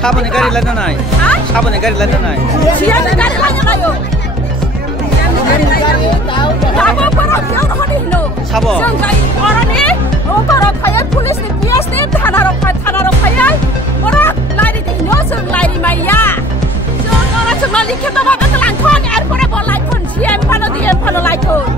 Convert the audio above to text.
Siapa nih gari lain naik? Siapa nih gari lain naik? Siapa gari lain naik? Siapa orang yang orang ini? Siapa? Orang ini, orang kaya polis ni, bias ni, tanah orang kaya, orang lari di Hino, lari Maya. Orang cuma lihat apa kata langkon, airport apa langkon, siapa pada dia pada langkon.